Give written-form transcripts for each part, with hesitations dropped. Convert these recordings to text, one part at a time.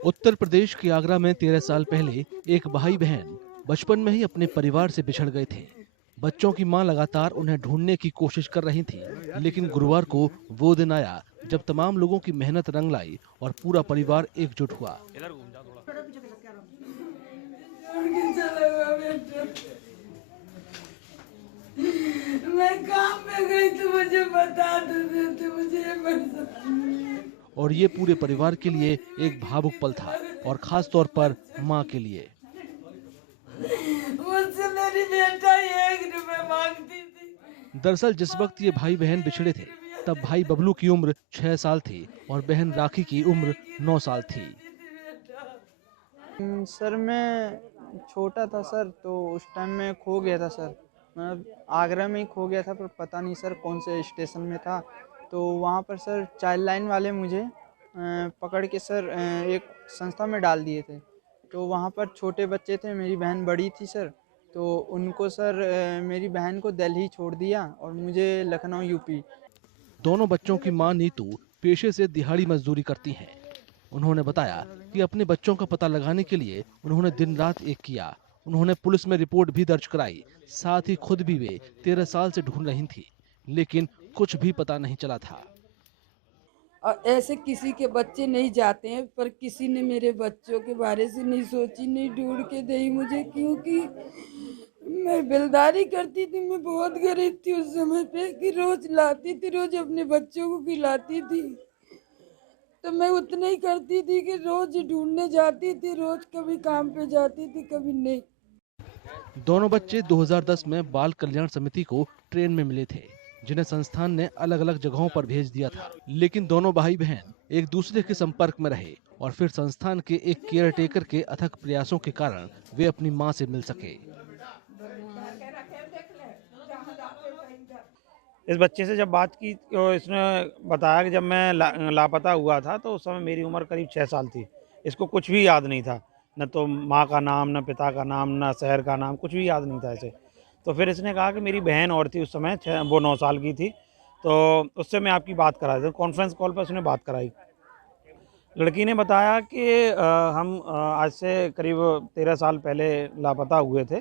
उत्तर प्रदेश के आगरा में 13 साल पहले एक भाई बहन बचपन में ही अपने परिवार से बिछड़ गए थे। बच्चों की मां लगातार उन्हें ढूंढने की कोशिश कर रही थी, लेकिन गुरुवार को वो दिन आया जब तमाम लोगों की मेहनत रंग लाई और पूरा परिवार एकजुट हुआ। मैं काम पे गई तो मुझे बता देते, मुझे और ये पूरे परिवार के लिए एक भावुक पल था, और खास तौर पर मां के लिए। मुझसे मेरी बेटा 1 रुपए मांगती थी। दरअसल जिस वक्त ये भाई बहन बिछड़े थे, तब भाई बबलू की उम्र 6 साल थी और बहन राखी की उम्र 9 साल थी। सर मैं छोटा था सर, तो उस टाइम में खो गया था सर। मैं आगरा में ही खो गया था, पर पता नहीं सर कौन से स्टेशन में था। तो वहाँ पर सर चाइल्ड लाइन वाले मुझे पकड़ के सर एक संस्था में डाल दिए थे। तो वहाँ पर छोटे बच्चे थे, मेरी बहन बड़ी थी सर, तो उनको सर मेरी बहन को दिल्ली छोड़ दिया और मुझे लखनऊ यूपी। दोनों बच्चों की मां नीतू पेशे से दिहाड़ी मजदूरी करती हैं। उन्होंने बताया कि अपने बच्चों का पता लगाने के लिए उन्होंने दिन रात एक किया। उन्होंने पुलिस में रिपोर्ट भी दर्ज कराई, साथ ही खुद भी वे 13 साल से ढूंढ रही थी, लेकिन कुछ भी पता नहीं चला था। और ऐसे किसी के बच्चे नहीं जाते हैं, पर किसी ने मेरे बच्चों के बारे से नहीं सोची, नहीं ढूंढ के दी मुझे, क्योंकि मैं बेलदारी करती थी। मैं बहुत गरीब थी उस समय पे, कि रोज लाती थी, रोज अपने बच्चों को खिलाती थी। तो मैं उतना ही करती थी कि रोज ढूंढने जाती थी, रोज कभी काम पे जाती थी, कभी नहीं। दोनों बच्चे 2010 में बाल कल्याण समिति को ट्रेन में मिले थे, जिन्हें संस्थान ने अलग अलग जगहों पर भेज दिया था। लेकिन दोनों भाई बहन एक दूसरे के संपर्क में रहे और फिर संस्थान के एक केयर टेकर के अथक प्रयासों के कारण वे अपनी मां से मिल सके। इस बच्चे से जब बात की तो इसने बताया कि जब मैं लापता हुआ था तो उस समय मेरी उम्र करीब 6 साल थी। इसको कुछ भी याद नहीं था, न तो माँ का नाम, न पिता का नाम, न शहर का नाम, कुछ भी याद नहीं था इसे। तो फिर इसने कहा कि मेरी बहन और थी उस समय, वो 9 साल की थी, तो उससे मैं आपकी बात करा देता हूँ। कॉन्फ्रेंस कॉल पर उसने बात कराई। लड़की ने बताया कि हम आज से करीब 13 साल पहले लापता हुए थे,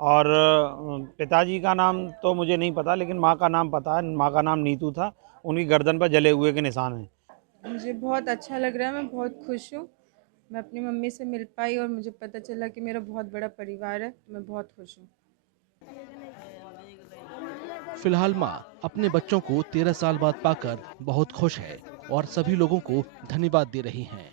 और पिताजी का नाम तो मुझे नहीं पता, लेकिन माँ का नाम पता है। माँ का नाम नीतू था। उनकी गर्दन पर जले हुए के निशान हैं। मुझे बहुत अच्छा लग रहा है, मैं बहुत खुश हूँ। मैं अपनी मम्मी से मिल पाई और मुझे पता चला कि मेरा बहुत बड़ा परिवार है। मैं बहुत खुश हूँ। फिलहाल मां अपने बच्चों को 13 साल बाद पाकर बहुत खुश है और सभी लोगों को धन्यवाद दे रही हैं।